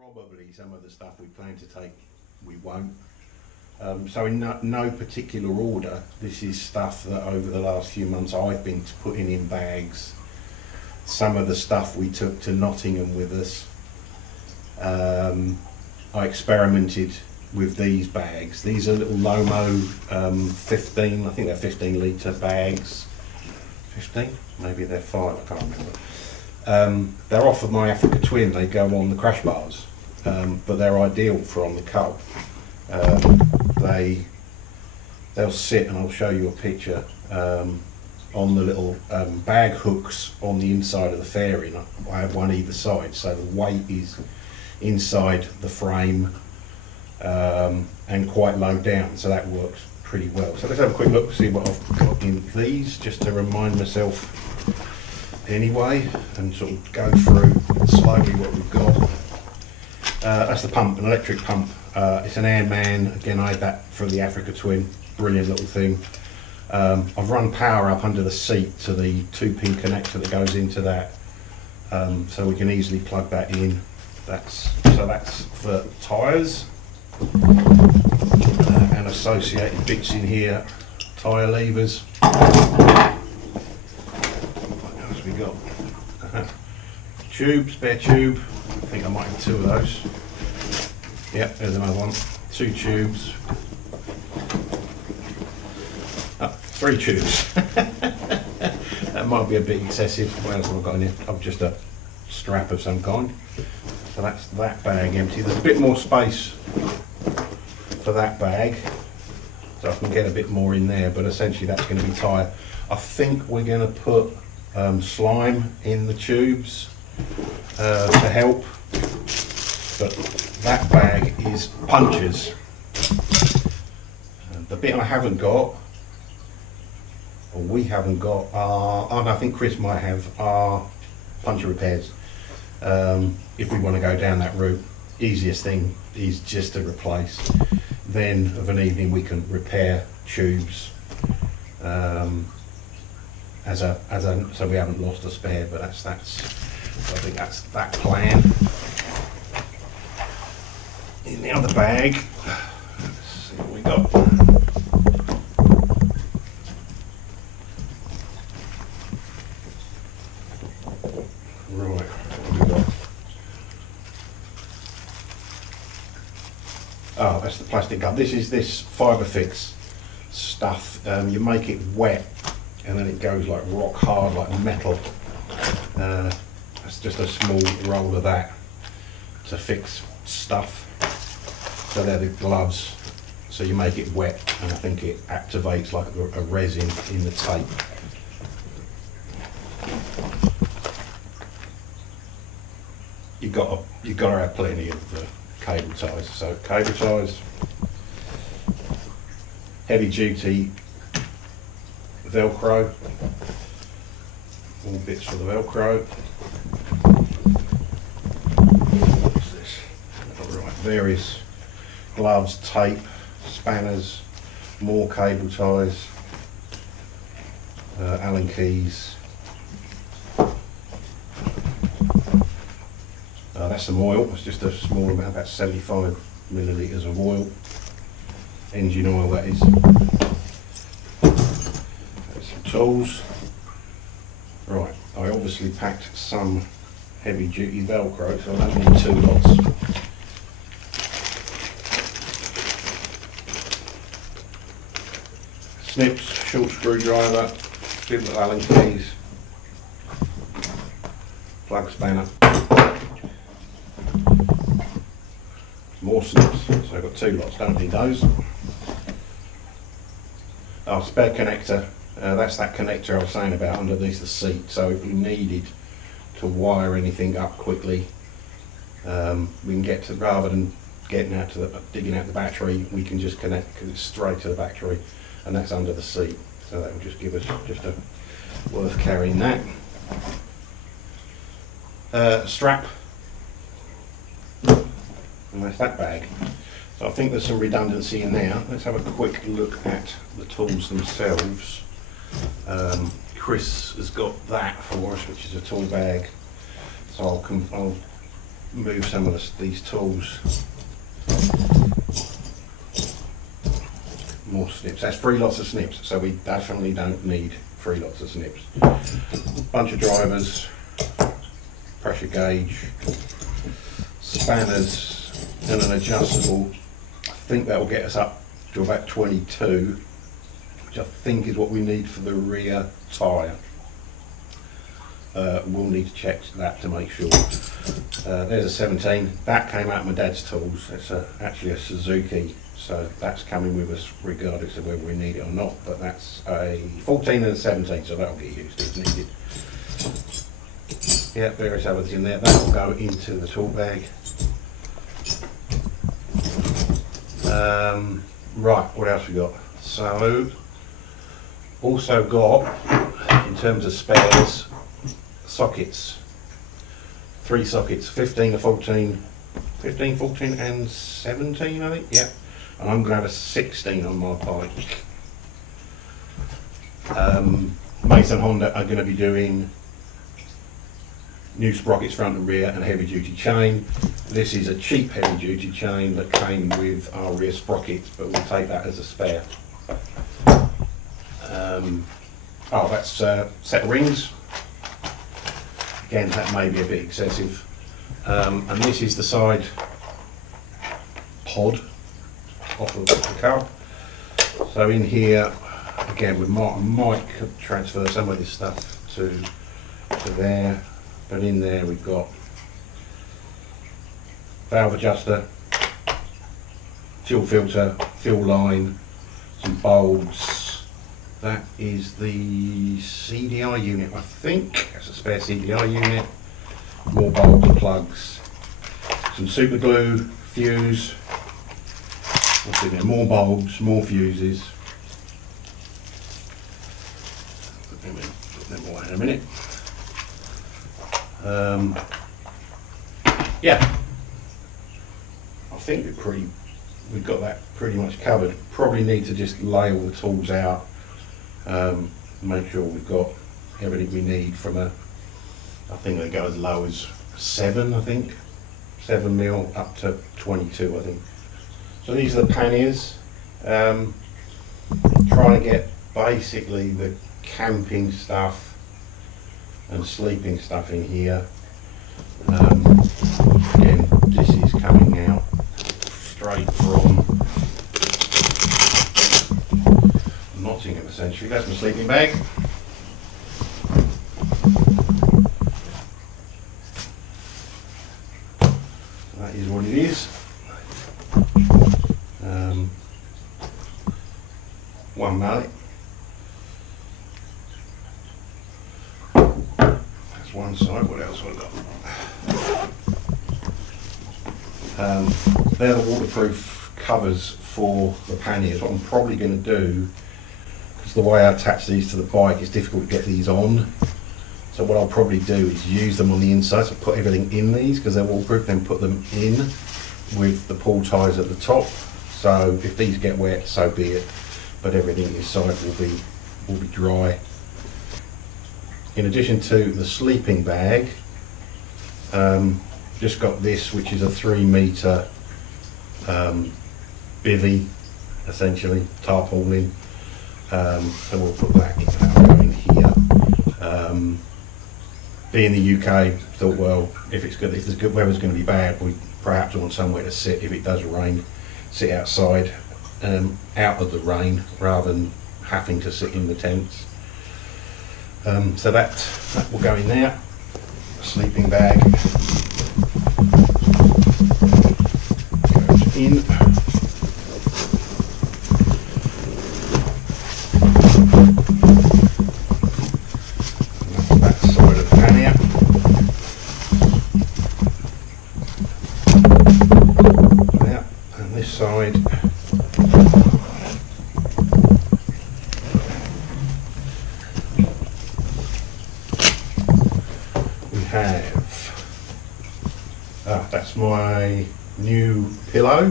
Probably some of the stuff we plan to take, we won't. So in no particular order, this is stuff that over the last few months I've been putting in bags. Some of the stuff we took to Nottingham with us. I experimented with these bags. These are little Lomo 15, I think they're 15 litre bags. 15? Maybe they're 5, I can't remember. They're off of my Africa Twin, they go on the crash bars, but they're ideal for on the cull. They'll sit, and I'll show you a picture, on the little bag hooks on the inside of the fairing. I have one either side, so the weight is inside the frame and quite low down, so that works pretty well. So let's have a quick look, see what I've got in these, just to remind myself anyway, and sort of go through slowly what we've got. That's the pump, an electric pump. It's an Airman, again I had that for the Africa Twin, brilliant little thing. I've run power up under the seat to the 2-pin connector that goes into that, so we can easily plug that in. That's for tyres and associated bits in here, tyre levers. What else we got? Tube, spare tube. I think I might have 2 of those. Yep, there's another one. 2 tubes. 3 tubes. That might be a bit excessive. What else have I got in here? Oh, just a strap of some kind. So that's that bag empty. There's a bit more space for that bag, so I can get a bit more in there, but essentially that's going to be tyre. I think we're going to put slime in the tubes to help, but that bag is punctures. The bit I haven't got, or we haven't got, I think Chris might have, are puncture repairs. If we want to go down that route, easiest thing is just to replace. Then of an evening we can repair tubes so we haven't lost a spare. But I think that's that plan. In the other bag, let's see what we got. Right, what have we got? Oh, that's the plastic cup. This is this Fiberfix stuff. You make it wet and then it goes like rock hard, like metal. That's just a small roll of that to fix stuff. So they're the gloves. So you make it wet, and I think it activates like a resin in the tape. You've got to have plenty of cable ties. So cable ties, heavy duty Velcro, all bits for the Velcro. What's this? Alright, various gloves, tape, spanners, more cable ties, Allen keys. That's some oil. It's just a small amount, about 75 millilitres of oil. Engine oil, that is. That's some tools. Right, I obviously packed some heavy duty Velcro, so I don't need 2 lots. Snips, short screwdriver, 2 little Allen keys, plug spanner. More snips, so I've got 2 lots, don't need those. Oh, spare connector, that's that connector I was saying about underneath the seat, so if we needed to wire anything up quickly, we can get to, rather than digging out the battery, we can just connect it straight to the battery, and that's under the seat, so that will just give us just a worth carrying that. Strap. And that's that bag. So I think there's some redundancy in there. Let's have a quick look at the tools themselves. Chris has got that for us, which is a tool bag. So I'll move some of these tools. More snips. That's 3 lots of snips, so we definitely don't need 3 lots of snips. Bunch of drivers, pressure gauge, spanners, and an adjustable. I think that will get us up to about 22, which I think is what we need for the rear tyre. We'll need to check that to make sure. There's a 17. That came out of my dad's tools. It's actually a Suzuki, so that's coming with us regardless of whether we need it or not. But that's a 14 and a 17, so that'll get used if needed. Yeah, various others in there. That will go into the tool bag. Right, what else we got? So, also got, in terms of spares, sockets. 3 sockets, 15 to 14, 15, 14 and 17 I think, yeah. And I'm going to have a 16 on my bike. Mason Honda are going to be doing new sprockets front and rear and heavy duty chain. This is a cheap heavy duty chain that came with our rear sprockets, but we'll take that as a spare. Oh, that's a set of rings. Again, that may be a bit excessive. And this is the side pod off of the car. So in here, again, we might transfer some of this stuff to there. But in there we've got valve adjuster, fuel filter, fuel line, some bulbs. That is the CDI unit, I think. That's a spare CDI unit. More bulbs and plugs. Some super glue, fuse. What's in there? More bulbs, more fuses. Put them away in a minute. Yeah, I think we've got that pretty much covered. Probably need to just lay all the tools out, make sure we've got everything we need from I think they go as low as 7 mil up to 22 I think. So these are the panniers. Trying to get basically the camping stuff and sleeping stuff in here. Again, this is coming out straight from Nottingham essentially. That's my sleeping bag. That is what it is. One mallet. One side, what else have I got? They're the waterproof covers for the panniers. What I'm probably going to do, because the way I attach these to the bike is difficult to get these on, so what I'll probably do is use them on the inside, so put everything in these because they're waterproof, then put them in with the pull ties at the top, so if these get wet, so be it, but everything inside will be dry. In addition to the sleeping bag, just got this, which is a 3 metre bivvy, essentially, tarpaulin. So we'll put that in here. Being the UK, thought, well, if the weather's going to be bad, we perhaps want somewhere to sit if it does rain, sit outside, out of the rain, rather than having to sit in the tents. So that will go in there. Sleeping bag goes in. And that's that side of the pannier. There, and this side. That's my new pillow,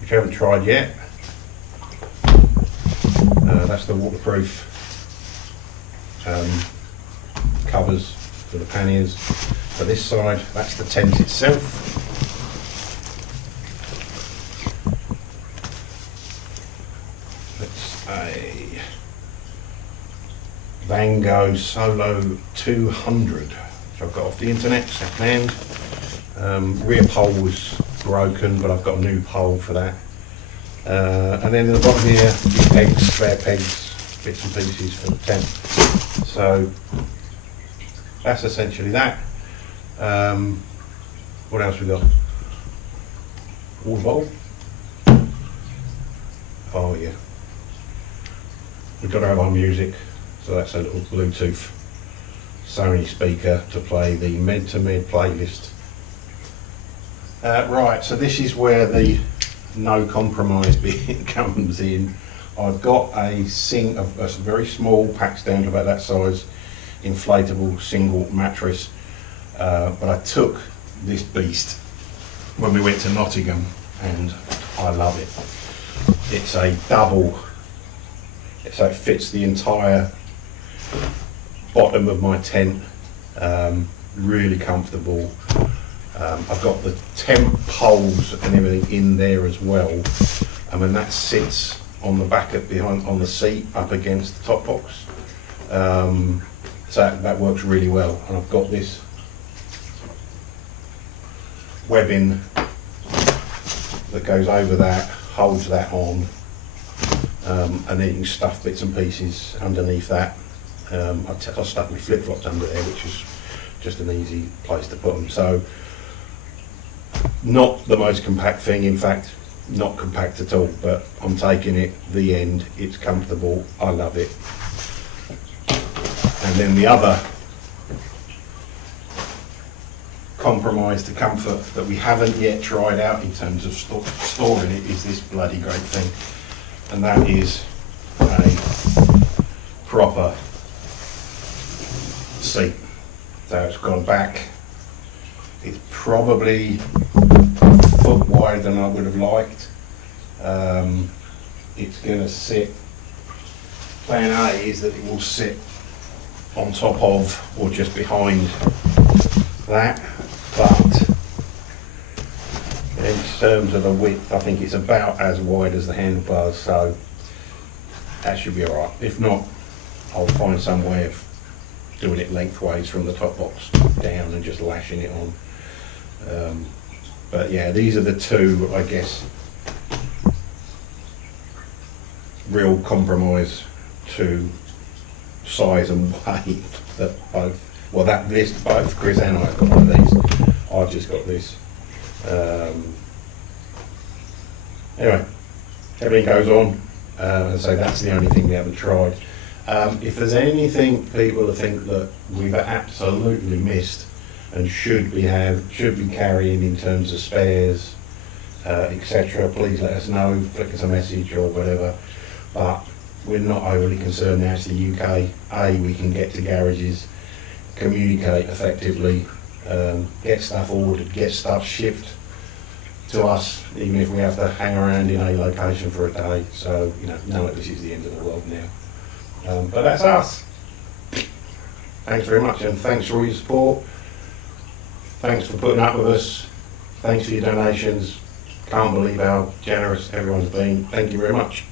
which I haven't tried yet. That's the waterproof covers for the panniers. For this side, that's the tent itself. It's a Van Gogh Solo 200, which I've got off the internet, second hand. Rear pole was broken, but I've got a new pole for that. And then in the bottom here, the pegs, spare pegs, bits and pieces for the tent. So that's essentially that. What else we got? Water bottle. Oh yeah. We've got to have our music, so that's a little Bluetooth Sony speaker to play the Med2Med playlist. Right, so this is where the no compromise bit comes in. I've got a very small, packs down to about that size, inflatable single mattress, but I took this beast when we went to Nottingham and I love it. It's a double, so it fits the entire bottom of my tent, really comfortable. I've got the tent poles and everything in there as well, and then that sits on the back behind on the seat up against the top box, so that works really well. And I've got this webbing that goes over that, holds that on, and then you can stuff bits and pieces underneath that. I stuck my flip-flops under there, which is just an easy place to put them. So not the most compact thing, in fact not compact at all, but I'm taking it the end. It's comfortable, I love it. And then the other compromise to comfort that we haven't yet tried out in terms of storing it is this bloody great thing, and that is a proper seat. So it's gone back. It's probably a foot wider than I would have liked. It's going to sit, plan A is that it will sit on top of or just behind that, but in terms of the width, I think it's about as wide as the handlebars, so that should be alright. If not, I'll find some way of doing it lengthways from the top box down and just lashing it on. But yeah, these are the two, I guess, real compromise to size and weight that both Chris and I have got one of these. I've just got this. Anyway, everything goes on, and so that's the only thing we haven't tried. If there's anything people think that we've absolutely missed and should be carrying in terms of spares, etc., please let us know, flick us a message or whatever. But we're not overly concerned now. It's the UK. We can get to garages, communicate effectively, get stuff ordered, get stuff shipped to us, even if we have to hang around in a location for a day. So, none of this is the end of the world now. But that's us. Thanks very much, and thanks for all your support. Thanks for putting up with us. Thanks for your donations. Can't believe how generous everyone's been. Thank you very much.